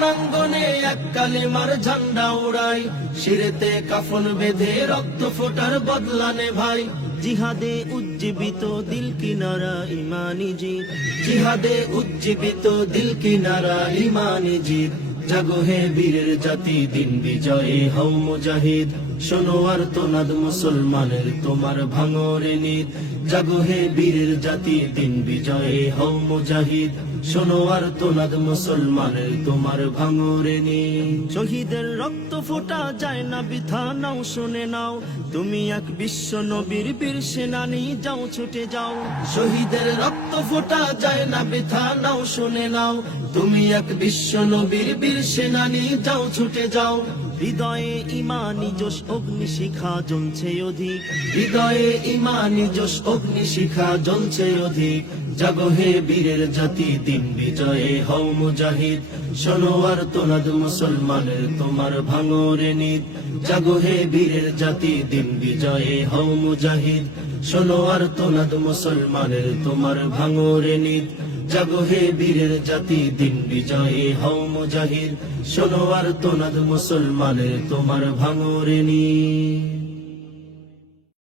প্রাঙ্গনে এক কালিমার ঝান্ডা উড়াই শিরেতে কাফন বেঁধে রক্ত ফোটার বদলানে ভাই জিহাদে উজ্জীবিত দিল কিনারা ইমানি জিত জিহাদে উজ্জীবিত দিল কিনারা ইমানি জিত জাগো হে বীরের জাতি দিন বিজয়ে হও মুজাহিদ শোনো আর তোনাদ মুসলমানের তোমার ভাঙরে নিদ জাগো হে বীরের জাতি দিন বিজয়ে হও মুজাহিদ শোনো আর তোনাদ মুসলমানের তোমার ভাঙরে নিদ শহীদের রক্ত ফোটা যায় না বিথা নাও শুনে নাও তুমি এক বিশ্ব নবীর বীর সেনানি যাও ছুটে যাও শহীদের রক্ত ফোটা যায় না বিথা নাও শুনে নাও তুমি এক বিশ্ব নবীর বীর সেনানি যাও ছুটে যাও হৃদয়ে ইমানি জোশ অগ্নি শিখা জ্বলছে অধিক হৃদয়ে ইমানি জোশ অগ্নি শিখা জ্বলছে অধিক বীরের জাতি দিন বিজয়ে হও মুজাহিদ শোনো আর মুসলমানের তোমার ভাঙরে নিদ জাগো হে বীরের জাতি দিন বিজয়ে হও মুজাহিদ শোনো আর মুসলমানের তোমার ভাঙরে নিদ জাগো হে বীরের জাতি দিন বিজয়ে হও মুজাহিদ শোনো আর তোনাদ মুসলমানের তোমার ভাঙরে